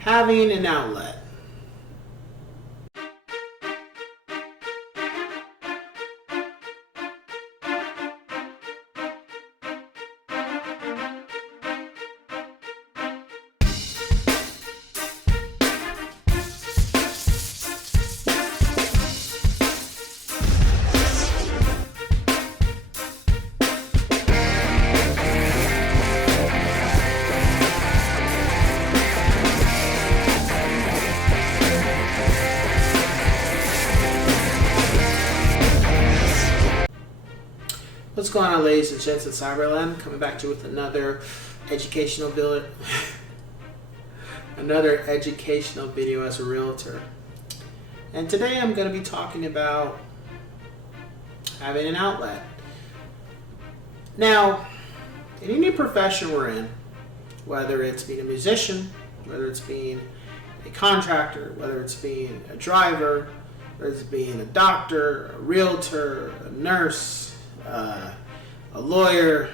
having an outlet. What's going on, ladies and gents at Cyberland? Coming back to you with another educational video as a realtor. And today I'm going to be talking about having an outlet. Now, in any profession we're in, whether it's being a musician, whether it's being a contractor, whether it's being a driver, whether it's being a doctor, a realtor, a nurse, a lawyer,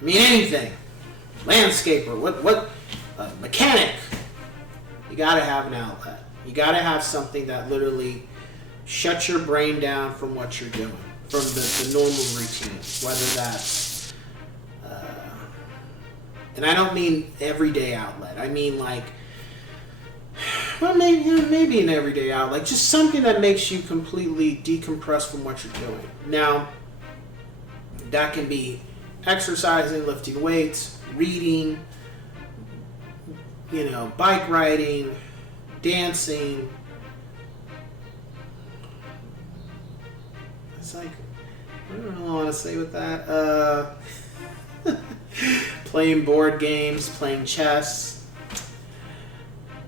I mean anything, landscaper, what mechanic, you gotta have an outlet. You gotta have something that literally shuts your brain down from what you're doing, from the normal routine, whether that's, and I don't mean everyday outlet, I mean like, well, maybe an everyday outlet, just something that makes you completely decompress from what you're doing. Now, that can be exercising, lifting weights, reading, bike riding, dancing. It's like, I don't know what I want to say with that. Playing board games, playing chess,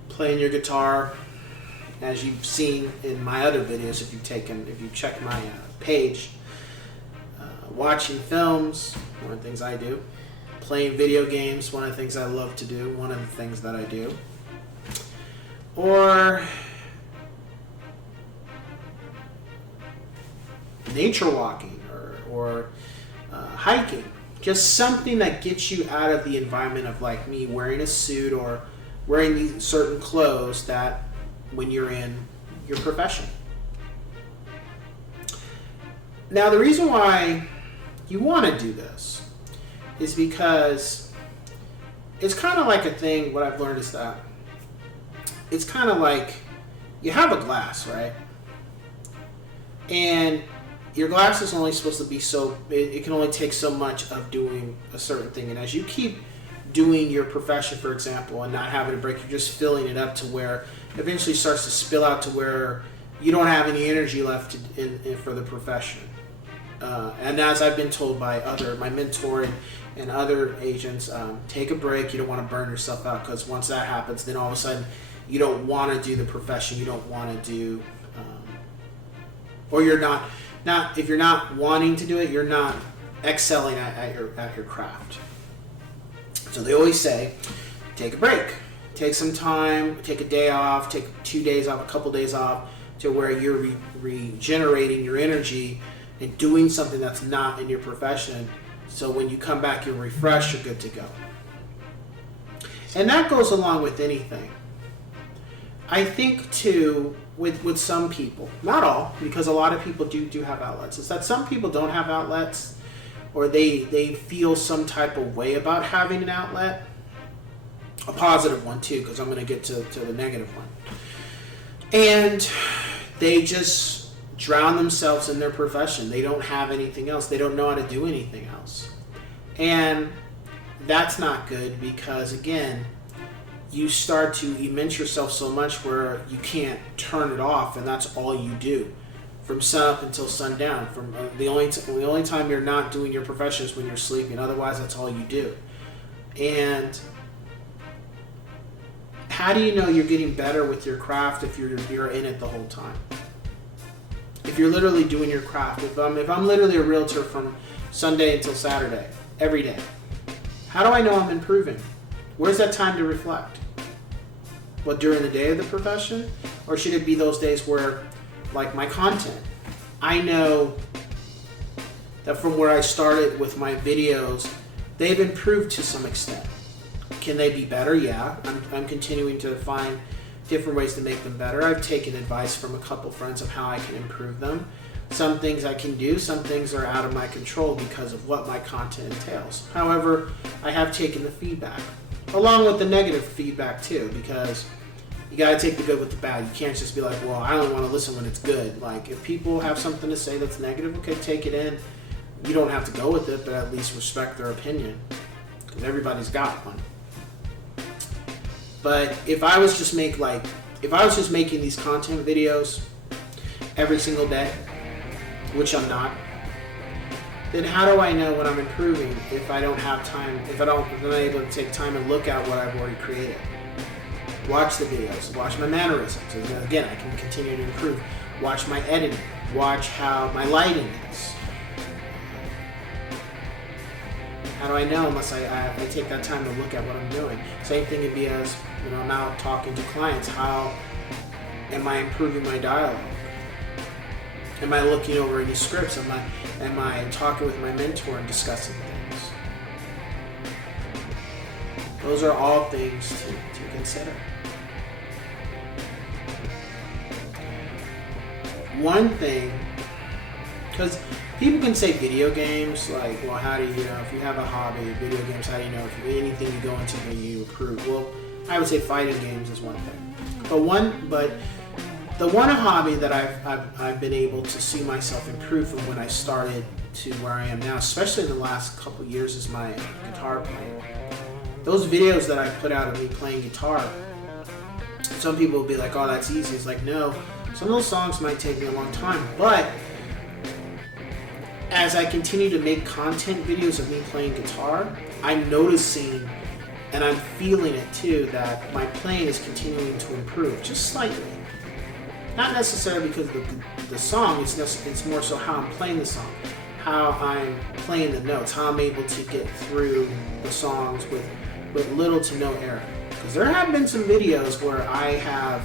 playing your guitar, as you've seen in my other videos, if you've checked my page, watching films, one of the things I do, playing video games, one of the things I love to do, one of the things that I do, or nature walking or hiking, just something that gets you out of the environment of like me wearing a suit or wearing these certain clothes that when you're in your profession. Now, the reason why you want to do this is because it's kind of like a thing. What I've learned is that it's kind of like you have a glass, right? And your glass is only supposed to be it can only take so much of doing a certain thing. And as you keep doing your profession, for example, and not having a break, you're just filling it up to where it eventually starts to spill out to where you don't have any energy left for the profession. And as I've been told by my mentor and other agents, take a break. You don't want to burn yourself out, because once that happens, then all of a sudden you don't want to do the profession. You don't want to do, or you're not if you're not wanting to do it, you're not excelling at your craft. So they always say, take a break, take some time, take a day off, take 2 days off, a couple days off, to where you're regenerating your energy and doing something that's not in your profession. So when you come back, you're refreshed, you're good to go. And that goes along with anything. I think too, with some people, not all, because a lot of people do have outlets, is that some people don't have outlets, or they feel some type of way about having an outlet. A positive one too, because I'm going to get to the negative one. And they just drown themselves in their profession. They don't have anything else. They don't know how to do anything else. And that's not good, because again, you start to immerse yourself so much where you can't turn it off, and that's all you do from sun up until sundown. From the only time you're not doing your profession is when you're sleeping. Otherwise, that's all you do. And how do you know you're getting better with your craft if you're in it the whole time? If you're literally doing your craft, if I'm literally a realtor from Sunday until Saturday, every day, how do I know I'm improving? Where's that time to reflect? What, during the day of the profession? Or should it be those days where, like my content, I know that from where I started with my videos, they've improved to some extent. Can they be better? Yeah. I'm continuing to find different ways to make them better. I've taken advice from a couple friends of how I can improve them. Some things I can do, some things are out of my control because of what my content entails. However, I have taken the feedback, along with the negative feedback too, because you gotta take the good with the bad. You can't just be like, well, I only want to listen when it's good. Like, if people have something to say that's negative, okay, take it in. You don't have to go with it, but at least respect their opinion, because everybody's got one. But if I was just making these content videos every single day, which I'm not, then how do I know when I'm improving if I don't have time, if I'm not able to take time and look at what I've already created? Watch the videos, watch my mannerisms. And again, I can continue to improve. Watch my editing, watch how my lighting is. How do I know unless I take that time to look at what I'm doing? Same thing would be as, I'm out talking to clients. How am I improving my dialogue? Am I looking over any scripts? Am I talking with my mentor and discussing things? Those are all things to consider. One thing, because people can say video games, like, well, how do you know if you have a hobby, video games, how do you know if anything you go into do you improve? Well, I would say fighting games is one thing. But the one hobby that I've been able to see myself improve from when I started to where I am now, especially in the last couple of years, is my guitar playing. Those videos that I put out of me playing guitar, some people will be like, oh, that's easy. It's like, no, some of those songs might take me a long time, but as I continue to make content videos of me playing guitar, I'm noticing and I'm feeling it too, that my playing is continuing to improve, just slightly. Not necessarily because of the song, it's more so how I'm playing the song, how I'm playing the notes, how I'm able to get through the songs with little to no error. Because there have been some videos where I have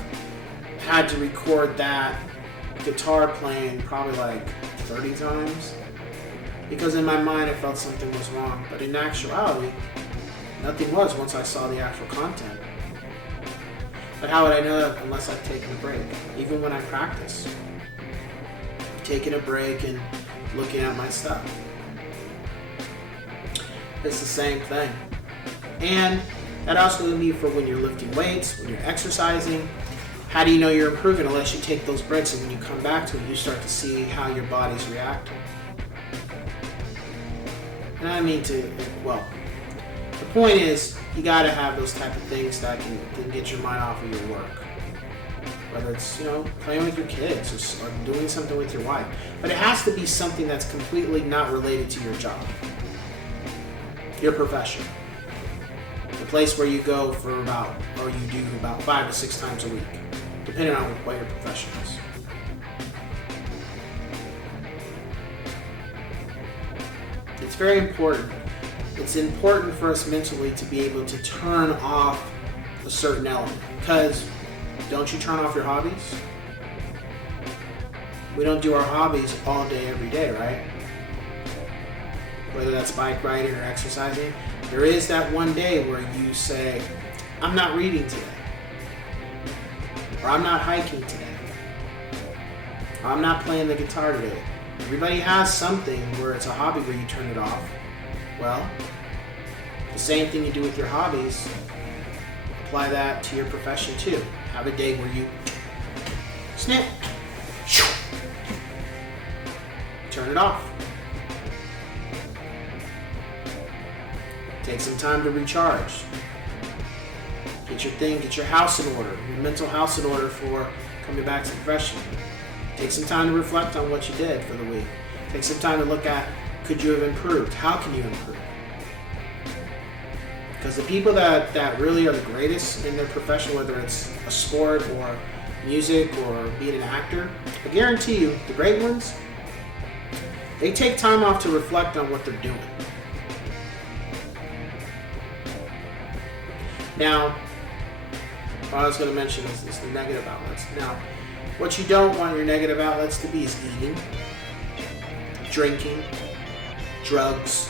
had to record that guitar playing probably like 30 times, because in my mind I felt something was wrong, but in actuality, nothing was once I saw the actual content. But how would I know that unless I've taken a break? Even when I practice, taking a break and looking at my stuff. It's the same thing. And that also would be for when you're lifting weights, when you're exercising. How do you know you're improving unless you take those breaks, and when you come back to it, you start to see how your body's reacting. And I mean the point is, you gotta have those type of things that can get your mind off of your work. Whether it's, playing with your kids or doing something with your wife. But it has to be something that's completely not related to your job, your profession. The place where you go you do about 5 to 6 times a week, depending on what your profession is. It's very important. It's important for us mentally to be able to turn off a certain element. Because don't you turn off your hobbies? We don't do our hobbies all day, every day, right? Whether that's bike riding or exercising. There is that one day where you say, I'm not reading today. Or I'm not hiking today. Or I'm not playing the guitar today. Everybody has something where it's a hobby where you turn it off. Well, the same thing you do with your hobbies, apply that to your profession too. Have a day where you snip, turn it off. Take some time to recharge. Get your house in order, your mental house in order for coming back to the profession. Take some time to reflect on what you did for the week. Take some time to look at, could you have improved? How can you improve? Because the people that really are the greatest in their profession, whether it's a sport or music or being an actor, I guarantee you, the great ones, they take time off to reflect on what they're doing. Now, what I was going to mention is the negative outlets. Now, what you don't want your negative outlets to be is eating, drinking, drugs,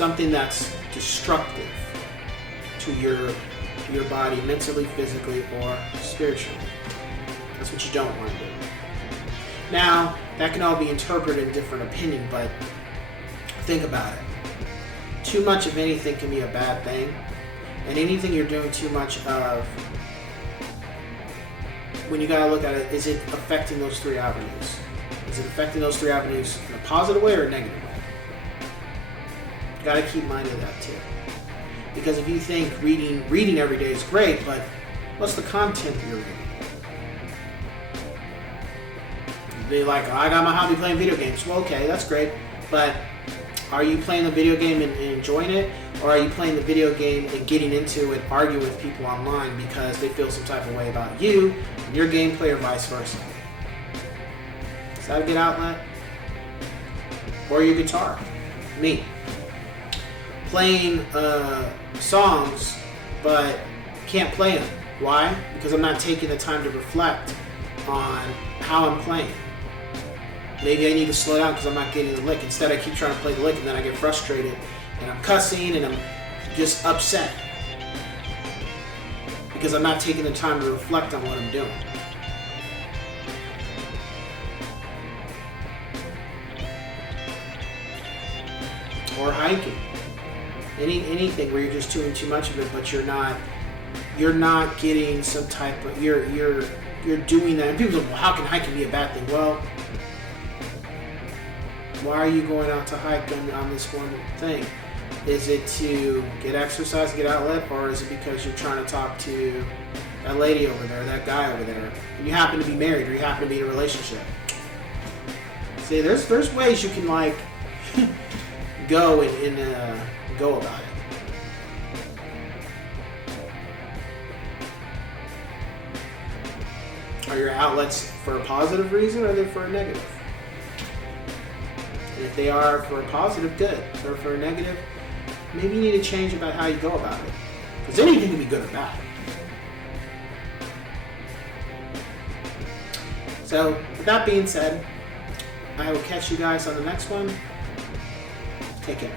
something that's destructive to your body, mentally, physically, or spiritually. That's what you don't want to do. Now, that can all be interpreted in different opinion, but think about it. Too much of anything can be a bad thing, and anything you're doing too much of, when you gotta look at it, is it affecting those three avenues? Is it affecting those three avenues in a positive way or a negative way? You gotta keep mind of that too. Because if you think reading every day is great, but what's the content you're reading? Be like, oh, I got my hobby playing video games. Well, okay, that's great, but are you playing the video game and enjoying it, or are you playing the video game and getting into it, arguing with people online because they feel some type of way about you and your gameplay, or vice versa? Is that a good outlet? Or your guitar? Me. Playing songs, but can't play them. Why? Because I'm not taking the time to reflect on how I'm playing. Maybe I need to slow down because I'm not getting the lick. Instead, I keep trying to play the lick, and then I get frustrated, and I'm cussing, and I'm just upset because I'm not taking the time to reflect on what I'm doing. Or hiking. Anything where you're just doing too much of it, but you're not getting some type of, you're doing that. And people say, well, how can hiking be a bad thing? Well, why are you going out to hike on this one thing? Is it to get exercise, get outlet, or is it because you're trying to talk to that lady over there, that guy over there, and you happen to be married, or you happen to be in a relationship? See, there's ways you can like go and go about it. Are your outlets for a positive reason, or are they for a negative? And if they are for a positive, good. If they're for a negative, maybe you need to change about how you go about it. Because anything can be good or bad. So, with that being said, I will catch you guys on the next one. Take care.